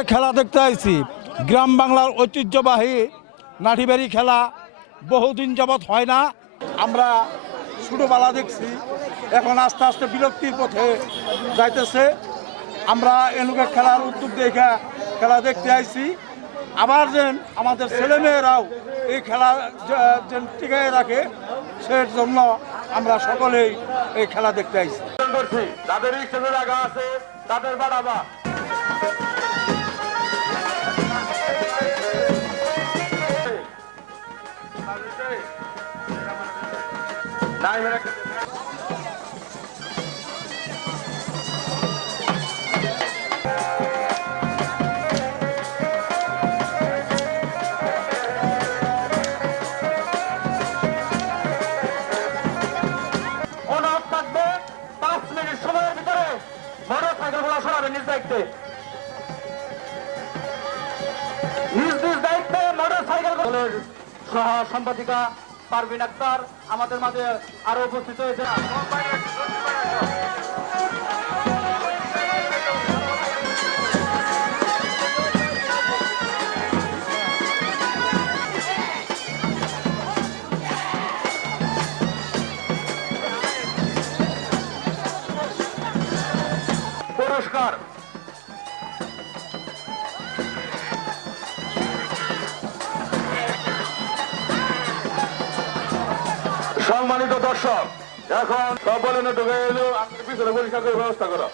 আজকে খেলা দেখতে আইছি গ্রাম বাংলার ঐতিহ্যবাহী লাঠিবাড়ি খেলা বহুদিন যাবৎ হয় না। আমরা ছোটোবেলা দেখছি, এখন আস্তে আস্তে বিরক্তির পথে যাইতেছে। আমরা এনুকে খেলার উদ্যোগ দেখে খেলা দেখতে আইছি। আবার যেন আমাদের ছেলেমেয়েরাও এই খেলা যেন টিকায় রাখে, সেই জন্য আমরা সকলেই এই খেলা দেখতে আইছি। তাদের ইচ্ছাদের আগা আছে, তাদের বাড়াবা নিজ দায়িত্বে মোটর সাইকেল দলের সহ সম্পাদিকা পারভিন আক্তার আমাদের মাঝে আরো উপস্থিত হয়েছে। পুরস্কার সম্মানিত দর্শক, এখন সব বলে না ঢুকে এলো, আপনার পিছনে পরিষ্কার করে ব্যবস্থা করো।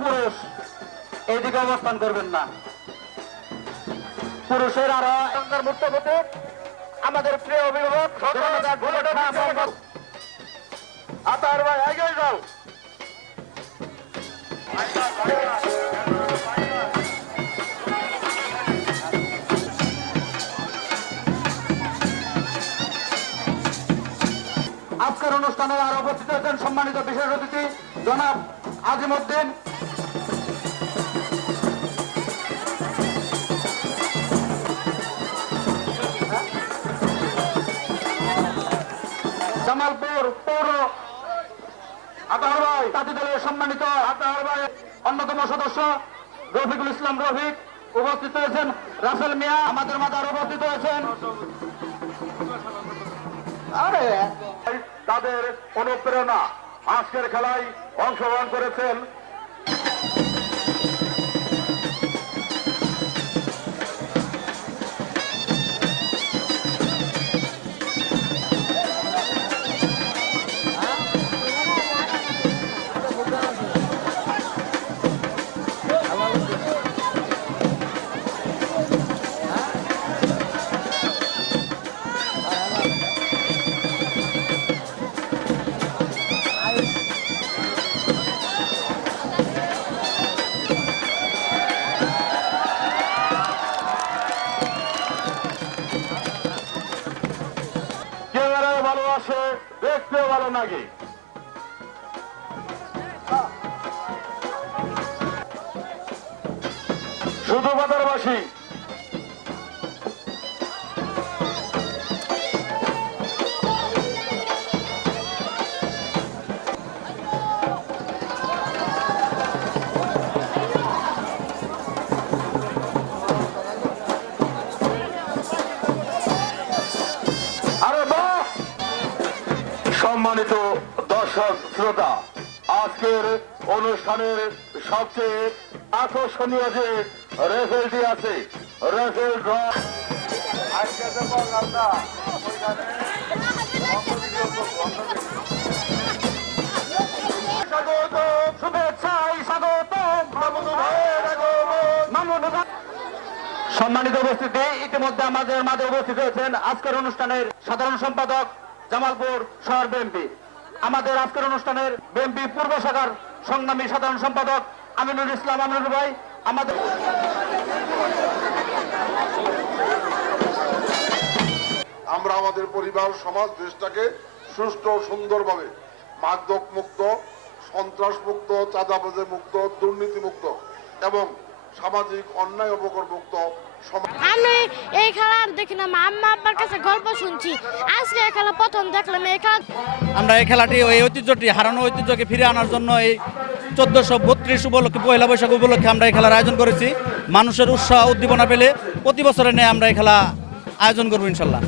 পুরুষ এইদিকে অবস্থান করবেন না। পুরুষের আরো মুক্ত হতে আমাদের প্রিয় অভিভাবক আতার ভাই আগে যাও। আজকের অনুষ্ঠানে আরো উপস্থিত হয়েছেন সম্মানিত বিশেষ অতিথি জনাব আজিমউদ্দিন, জামালপুর পৌর তাঁতি দলের সম্মানিত অন্যতম সদস্য রফিকুল ইসলাম রফিক উপস্থিত হয়েছেন, রাসেল মিয়া আমাদের মাঝে উপস্থিত হয়েছেন। আরে তাদের অনুপ্রেরণা আজকের খেলায় অংশগ্রহণ করেছেন। ভালোবাসে, দেখতেও ভালো লাগে। শুধু বাজারবাসী সম্মানিত দর্শক শ্রোতা, আজকের অনুষ্ঠানের সবচেয়ে আকর্ষণীয় যে রেফেলটি আছে, রেফেল ড্র সম্মানিত উপস্থিতি, ইতিমধ্যে আমাদের মাঝে উপস্থিত হয়েছেন আজকের অনুষ্ঠানের সাধারণ সম্পাদক জামালপুর শহর বিএনপি, আমাদের আজকের অনুষ্ঠানের বিএনপি পূর্ব শাখার সংগ্রামী সাধারণ সম্পাদক আমিনুল ইসলাম আমিনুল ভাই। আমরা আমাদের পরিবার, সমাজ, দেশটাকে সুষ্ঠু সুন্দরভাবে মাদক মুক্ত সন্ত্রাসমুক্ত, চাঁদাবাজি মুক্ত, দুর্নীতিমুক্ত এবং সামাজিক অন্যায় অবকর মুক্ত আমি এই খেলা দেখি না, আম্মা আব্বার কাছে গল্প শুনছি, আজকে এই খেলা প্রথম দেখলাম। এই খেলা আমরা এই খেলাটি এই ঐতিহ্যটি হারানো ঐতিহ্যকে ফিরে আনার জন্য এই 1432 উপলক্ষে পয়লা বৈশাখ উপলক্ষে আমরা এই খেলার আয়োজন করেছি। মানুষের উৎসাহ উদ্দীপনা পেলে প্রতি বছরের ন্যায় আমরা এই খেলা আয়োজন করবো ইনশাল্লাহ।